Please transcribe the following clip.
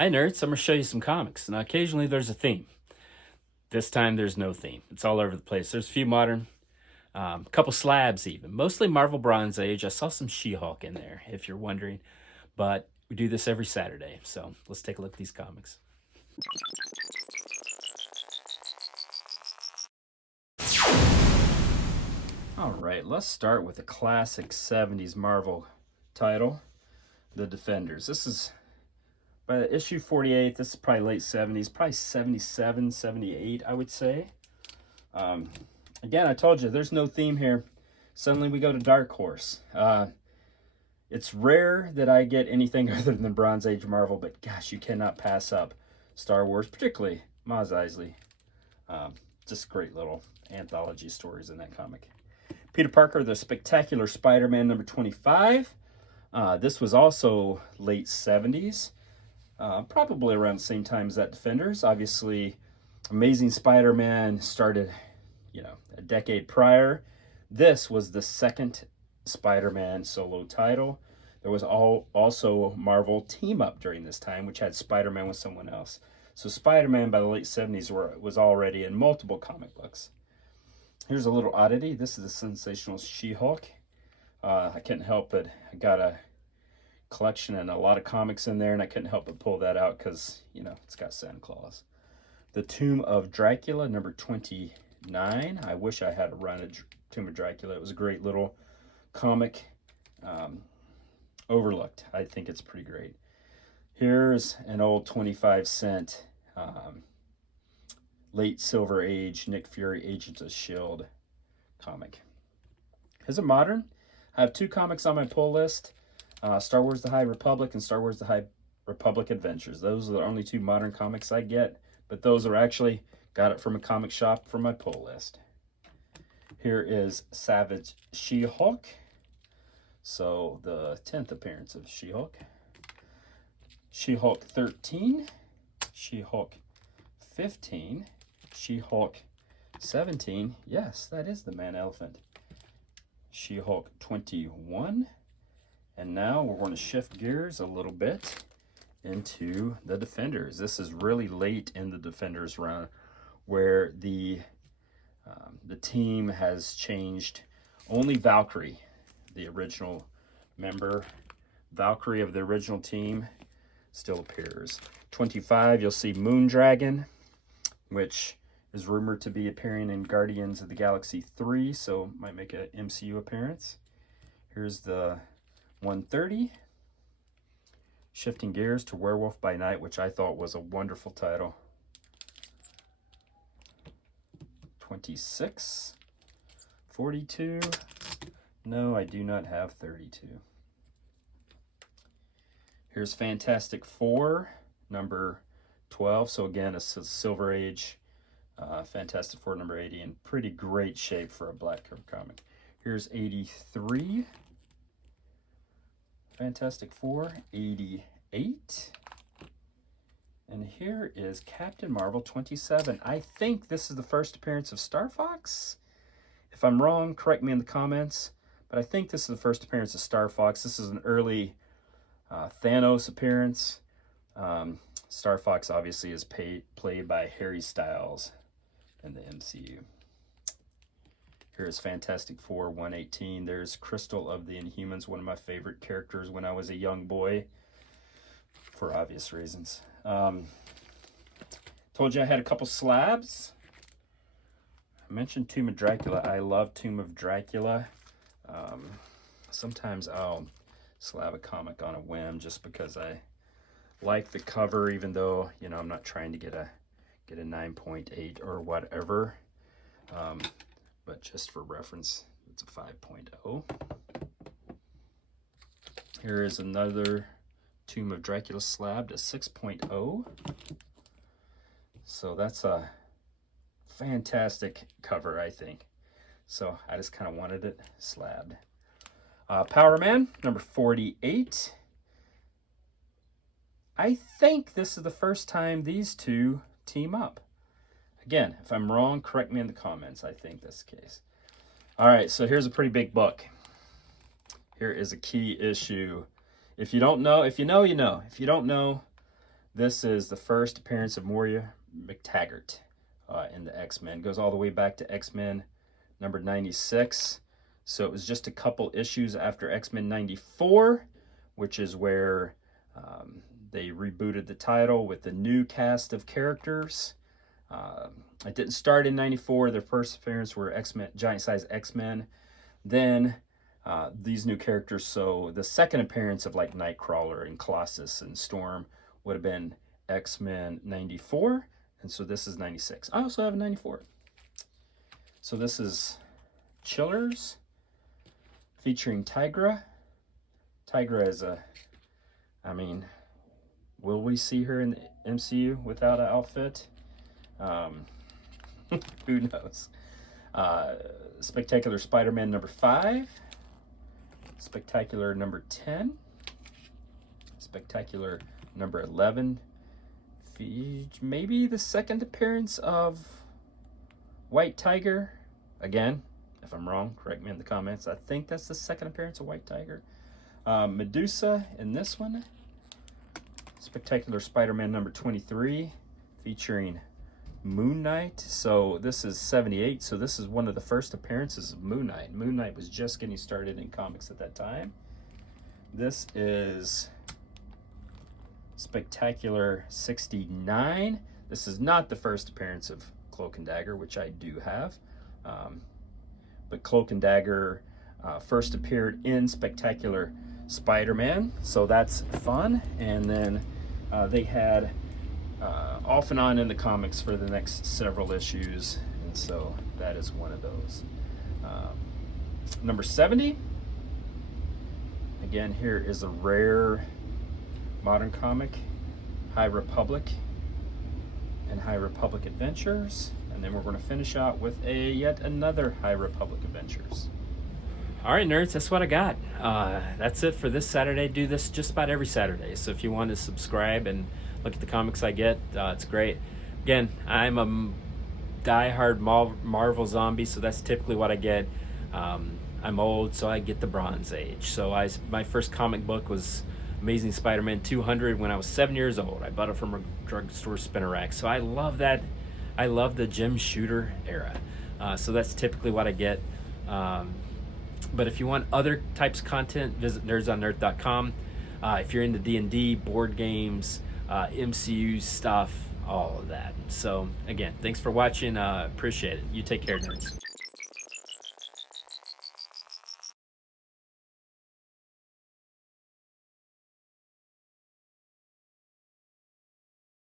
Hi nerds, I'm going to show you some comics. Now occasionally there's a theme. This time there's no theme. It's all over the place. There's a few modern, couple slabs even. Mostly Marvel Bronze Age. I saw some She-Hulk in there, if you're wondering. But we do this every Saturday, so let's take a look at these comics. Alright, let's start with a classic 70s Marvel title, The Defenders. This is by issue 48. This is probably late 70s, probably 77, 78, I would say. Again, I told you, there's no theme here. Suddenly we go to Dark Horse. It's rare that I get anything other than Bronze Age Marvel, but gosh, you cannot pass up Star Wars, particularly Maz Eisley. Just great little anthology stories in that comic. Peter Parker, The Spectacular Spider-Man number 25. This was also late 70s. Probably around the same time as that Defenders. Obviously, Amazing Spider-Man started, a decade prior. This was the second Spider-Man solo title. There was also Marvel Team Up during this time, which had Spider-Man with someone else. So Spider-Man by the late 70s was already in multiple comic books. Here's a little oddity. This is the sensational She-Hulk. I couldn't help it. I got a collection and a lot of comics in there, and I couldn't help but pull that out because, it's got Santa Claus. The Tomb of Dracula, number 29. I wish I had a run of Tomb of Dracula. It was a great little comic, overlooked. I think it's pretty great. Here's an old 25-cent late Silver Age Nick Fury Agents of S.H.I.E.L.D. comic. Here's a modern. I have two comics on my pull list. Star Wars The High Republic and Star Wars The High Republic Adventures. Those are the only two modern comics I get, but those are actually got it from a comic shop from my pull list. Here is Savage She-Hulk. So the 10th appearance of She-Hulk. She-Hulk 13. She-Hulk 15. She-Hulk 17. Yes, that is the man-elephant. She-Hulk 21. And now we're going to shift gears a little bit into the Defenders. This is really late in the Defenders run where the team has changed. Only Valkyrie, the original member, Valkyrie of the original team, still appears. 25, you'll see Moondragon, which is rumored to be appearing in Guardians of the Galaxy 3, so might make an MCU appearance. Here's the 130. Shifting gears to Werewolf by Night, which I thought was a wonderful title. 26. 42. No, I do not have 32. Here's Fantastic Four, number 12. So again, a Silver Age Fantastic Four number 80 in pretty great shape for a black cover comic. Here's 83. Fantastic Four, 88. And here is Captain Marvel 27. I think this is the first appearance of Star Fox. If I'm wrong, correct me in the comments. But I think this is the first appearance of Star Fox. This is an early Thanos appearance. Star Fox obviously is played by Harry Styles in the MCU. Here's Fantastic Four 118. There's Crystal of the Inhumans, one of my favorite characters when I was a young boy, for obvious reasons. Told you I had a couple slabs. I mentioned Tomb of Dracula. I love Tomb of Dracula. Sometimes I'll slab a comic on a whim just because I like the cover, even though, I'm not trying to get a 9.8 or whatever. But just for reference, it's a 5.0. Here is another Tomb of Dracula slabbed, a 6.0. So that's a fantastic cover, I think. So I just kind of wanted it slabbed. Power Man, number 48. I think this is the first time these two team up. Again, if I'm wrong, correct me in the comments. I think that's the case. All right, so here's a pretty big book. Here is a key issue. If you don't know, if you know, you know. If you don't know, This is the first appearance of Moira McTaggart in the X-Men. Goes all the way back to X-Men number 96. So it was just a couple issues after X-Men 94, which is where they rebooted the title with the new cast of characters. It didn't start in 94. Their first appearance were X-Men, giant size X-Men. Then these new characters, so the second appearance of like Nightcrawler and Colossus and Storm would have been X-Men 94, and so this is 96. I also have a 94. So this is Chillers featuring Tigra. Tigra is I mean, will we see her in the MCU without an outfit? Who knows? Spectacular Spider-Man number 5. Spectacular number 10. Spectacular number 11. Maybe the second appearance of White Tiger. Again, if I'm wrong, correct me in the comments. I think that's the second appearance of White Tiger. Medusa in this one. Spectacular Spider-Man number 23, featuring Moon Knight. So this is 78, so this is one of the first appearances of Moon Knight. Moon Knight was just getting started in comics at that time. This is Spectacular 69. This is not the first appearance of Cloak and Dagger, which I do have. But Cloak and Dagger first appeared in Spectacular Spider-Man, so that's fun. And then they had off and on in the comics for the next several issues, and so that is one of those. Number 70. Again, here is a rare modern comic, High Republic and High Republic Adventures, and then we're going to finish out with yet another High Republic Adventures. All right, nerds, that's what I got. That's it for this Saturday. Do this just about every Saturday. So if you want to subscribe and look at the comics I get, it's great. Again, I'm a die-hard Marvel zombie, so that's typically what I get. I'm old, so I get the Bronze Age. So my first comic book was Amazing Spider-Man 200 when I was 7 years old. I bought it from a drugstore spinner rack. So I love that. I love the Jim Shooter era. So that's typically what I get. But if you want other types of content, visit nerdsonnerd.com. If you're into D&D, board games, MCU stuff, all of that. So again, thanks for watching. Appreciate it. You take care, nerds.